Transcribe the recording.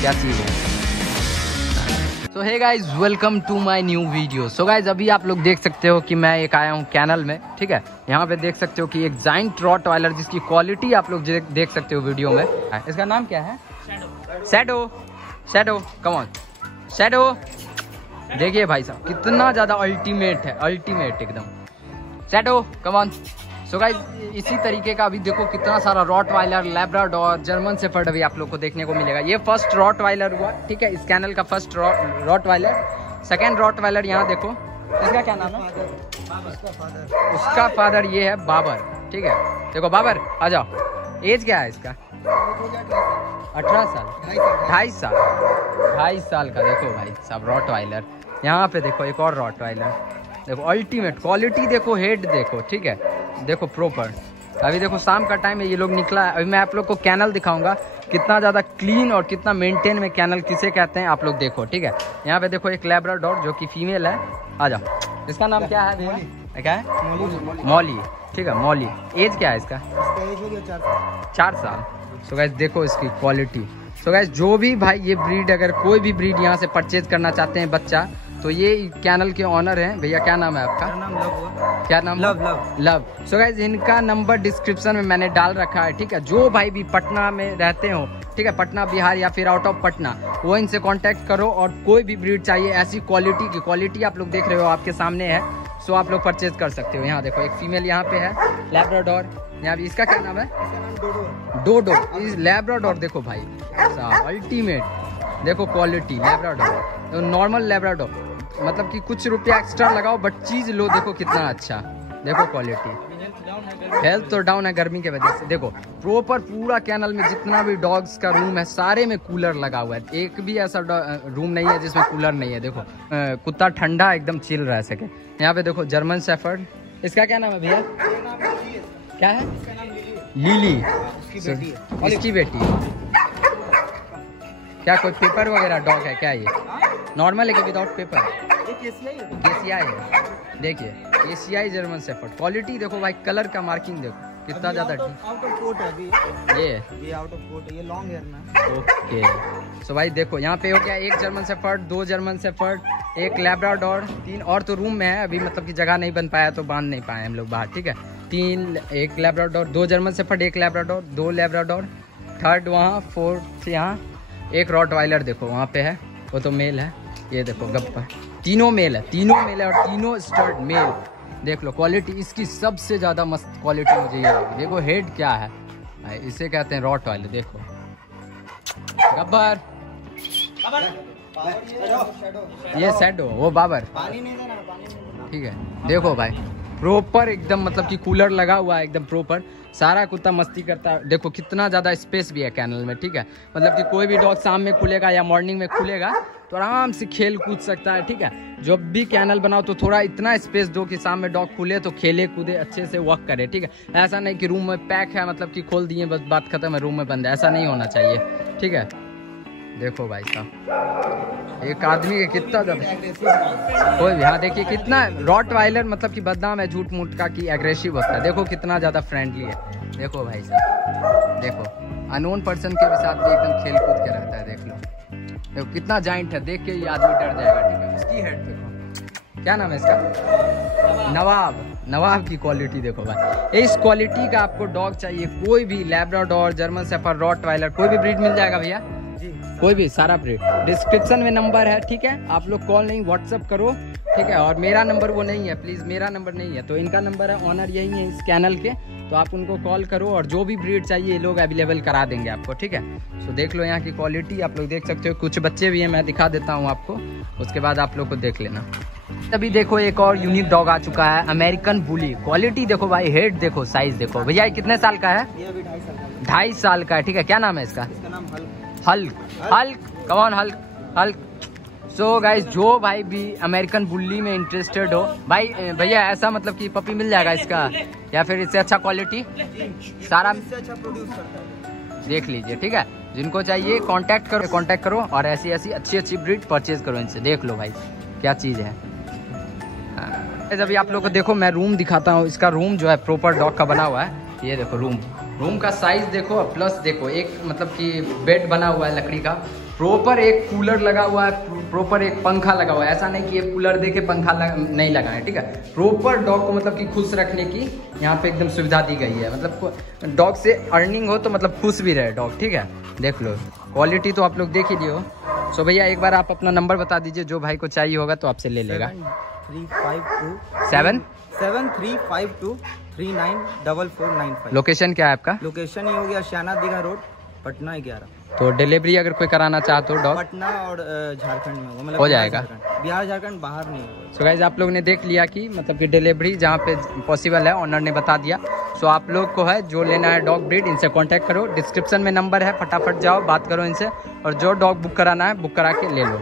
क्या चीज़ है। So hey guys, welcome to my new video. So guys, अभी आप लोग देख सकते हो कि मैं एक आया हूँ कैनल में, ठीक है। यहाँ पे देख सकते हो कि एक जाइंट रॉटवाइलर जिसकी क्वालिटी आप लोग देख सकते हो वीडियो में। इसका नाम क्या है? Shadow. Shadow, come on shadow. देखिए भाई साहब कितना ज्यादा अल्टीमेट है, अल्टीमेट एकदम। Shadow, come on. So guys, इसी तरीके का अभी देखो कितना सारा रॉटवाइलर, लैब्राडोर, जर्मन शेफर्ड अभी आप लोग को देखने को मिलेगा। ये फर्स्ट रॉटवाइलर हुआ, ठीक है, इस कैनल का फर्स्ट रॉटवाइलर। सेकेंड रॉटवाइलर यहाँ देखो, इसका क्या नाम है? उसका फादर ये है बाबर, ठीक है। देखो बाबर, आ जाओ। एज क्या है इसका? 18 साल, 2.5 साल का। देखो भाई साहब रॉटवाइलर। यहाँ पे देखो एक और रॉटवाइलर, देखो अल्टीमेट क्वालिटी, देखो हेड देखो, ठीक है, देखो प्रॉपर। अभी देखो शाम का टाइम है, ये लोग निकला है। अभी मैं आप लोग को कैनल दिखाऊंगा कितना ज़्यादा क्लीन और कितना मेंटेन में कैनल किसे कहते हैं, आप लोग देखो, ठीक है। यहाँ पे देखो एक लैब्राडोर जो कि फीमेल है, आ जाओ। इसका नाम क्या है भैया? क्या है? मौली, ठीक है, मौली। एज क्या है इसका? 4 साल। सो गाइस देखो इसकी क्वालिटी। सो गाइस, जो भी भाई ये ब्रीड, अगर कोई भी ब्रीड यहाँ से परचेज करना चाहते हैं बच्चा, तो ये कैनल के ऑनर हैं। भैया क्या नाम है आपका? क्या नाम? लव। सो गाइस, इनका नंबर डिस्क्रिप्शन में मैंने डाल रखा है, ठीक है। जो भाई भी पटना में रहते हो, ठीक है, पटना बिहार या फिर आउट ऑफ पटना, वो इनसे कांटेक्ट करो। और कोई भी ब्रीड चाहिए ऐसी क्वालिटी की, क्वालिटी आप लोग देख रहे हो आपके सामने है, सो आप लोग परचेज कर सकते हो। यहाँ देखो एक फीमेल यहाँ पे है, लैब्राडोर। यहाँ भी इसका क्या नाम है? डोडो। इस लैब्राडोर देखो भाई अल्टीमेट, देखो क्वालिटी लैब्राडोर, नॉर्मल लैब्राडोर, मतलब कि कुछ रुपया एक्स्ट्रा लगाओ बट चीज लो, देखो कितना अच्छा, देखो क्वालिटी। हेल्थ तो डाउन है गर्मी के वजह से। देखो प्रॉपर पूरा कैनल में जितना भी डॉग्स का रूम है, सारे में कूलर लगा हुआ है। एक भी ऐसा रूम नहीं है जिसमें कूलर नहीं है। देखो कुत्ता ठंडा एकदम चिल रह सके। यहाँ पे देखो जर्मन शेफर्ड। इसका क्या नाम है भैया? क्या है? लिली। इसकी बेटी। क्या कोई पेपर वगैरह डॉग है क्या? ये नॉर्मल है कि विदाउट पेपर? केसीआई है। देखिए केसीआई जर्मन शेफर्ड। क्वालिटी देखो भाई, कलर का मार्किंग देखो कितना ज्यादा। आउट ऑफ कोट है अभी ये आउट ऑफ कोट है, ये लॉन्ग हेयर ना। ओके। सो भाई देखो यहाँ पे हो गया एक जर्मन शेफर्ड, 2 जर्मन शेफर्ड, एक लैब्राडोर, 3 और तो रूम में है अभी, मतलब कि जगह नहीं बन पाया तो बांध नहीं पाए हम लोग बाहर, ठीक है। 3, एक लैब्राडोर, 2 जर्मन शेफर्ड, एक लैब्राडोर, 2 लैब्राडोर, 3rd वहाँ, 4th यहाँ, एक रॉटवाइलर देखो वहाँ पे है, वो तो मेल है। ये देखो गप्पा, तीनों मेल है, और तीनों स्टर्ड मेल। देख लो क्वालिटी इसकी सबसे ज्यादा मस्त क्वालिटी मुझे ये लगी। देखो हेड क्या है, इसे कहते हैं रॉटवाइलर। देखो गब्बर, ये शैडो, वो बाबर, ठीक है। देखो भाई प्रॉपर एकदम, मतलब कि कूलर लगा हुआ है एकदम प्रॉपर, सारा कुत्ता मस्ती करता है। देखो कितना ज़्यादा स्पेस भी है कैनल में, ठीक है। मतलब कि कोई भी डॉग शाम में खुलेगा या मॉर्निंग में खुलेगा तो आराम से खेल कूद सकता है, ठीक है। जब भी कैनल बनाओ तो थोड़ा इतना स्पेस दो कि शाम में डॉग खुले तो खेले कूदे, अच्छे से वॉक करे, ठीक है। ऐसा नहीं कि रूम में पैक है, मतलब कि खोल दिए बस बात खत्म है, रूम में बंद है, ऐसा नहीं होना चाहिए, ठीक है। देखो भाई साहब एक आदमी के कितना कोई भी, हाँ देखिए कितना रॉटवाइलर, मतलब कि बदनाम है झूठ मूठ का कि एग्रेसिव होता है। देखो कितना ज़्यादा फ्रेंडली है। देखो भाई साहब, देखो अननोन पर्सन के भी साथ भी एकदम खेल कूद के रहता है। देख लो, देखो कितना जाइंट है, देख के ये आदमी डर जाएगा, ठीक है। इसकी हेड देखो, क्या नाम है इसका? नवाब की क्वालिटी देखो भाई। इस क्वालिटी का आपको डॉग चाहिए, कोई भी लैब्राडोर, जर्मन शेफर्ड, रॉटवाइलर, कोई भी ब्रीड मिल जाएगा भैया जी, कोई भी, सारा ब्रीड। डिस्क्रिप्शन में नंबर है, ठीक है। आप लोग कॉल नहीं व्हाट्सअप करो, ठीक है। और मेरा नंबर वो नहीं है, प्लीज़ मेरा नंबर नहीं है, तो इनका नंबर है, ऑनर यही है इस कैनल के, तो आप उनको कॉल करो और जो भी ब्रीड चाहिए ये लोग अवेलेबल करा देंगे आपको, ठीक है। सो देख लो यहाँ की क्वालिटी, आप लोग देख सकते हो। कुछ बच्चे भी हैं, मैं दिखा देता हूँ आपको, उसके बाद आप लोग को देख लेना। अभी देखो एक और यूनिक डॉग आ चुका है, अमेरिकन बुली। क्वालिटी देखो भाई, हेड देखो, साइज देखो। भैया ये कितने साल का है? ये अभी 2.5 साल का। 2.5 साल का है, ठीक है। क्या नाम है इसका? इसका नाम Hulk. Come on Hulk. So guys, जो भाई भी अमेरिकन बुल्ली में इंटरेस्टेड हो, भाई भैया ऐसा मतलब कि पपी मिल जाएगा इसका, या फिर इससे अच्छा क्वालिटी सारा इससे अच्छा प्रोड्यूस करता है, देख लीजिए, ठीक है। जिनको चाहिए कांटेक्ट करो और ऐसी अच्छी ब्रीड परचेज करो इनसे। देख लो भाई क्या चीज़ है, अभी आप लोग को देखो मैं रूम दिखाता हूँ। इसका रूम जो है प्रॉपर डॉग का बना हुआ है। ये देखो रूम का साइज देखो, प्लस देखो एक मतलब कि बेड बना हुआ है लकड़ी का, प्रॉपर एक कूलर लगा हुआ है, प्रॉपर एक पंखा लगा हुआ है। ऐसा नहीं कि ये कूलर दे के पंखा नहीं लगा है, ठीक है। प्रॉपर डॉग को मतलब कि खुश रखने की यहाँ पे एकदम सुविधा दी गई है। मतलब डॉग से अर्निंग हो तो मतलब खुश भी रहे डॉग, ठीक है। देख लो क्वालिटी तो आप लोग देख ही लियो। सो भैया एक बार आप अपना नंबर बता दीजिए, जो भाई को चाहिए होगा तो आपसे ले लेगा। 7352394495। लोकेशन क्या है आपका? लोकेशन ये हो गया श्याना दीघा रोड, पटना 11। तो डिलीवरी अगर कोई कराना चाहते हो डॉग? पटना और झारखंड में होगा, मतलब हो जाएगा। बिहार झारखंड बाहर नहीं होगा। सो गाइस आप लोग ने देख लिया कि मतलब कि डिलीवरी जहाँ पे पॉसिबल है ऑनर ने बता दिया। सो आप लोग को है जो लेना है डॉग ब्रीड, इनसे कांटेक्ट करो। डिस्क्रिप्शन में नंबर है, फटाफट जाओ बात करो इनसे, और जो डॉग बुक कराना है बुक करा के ले लो।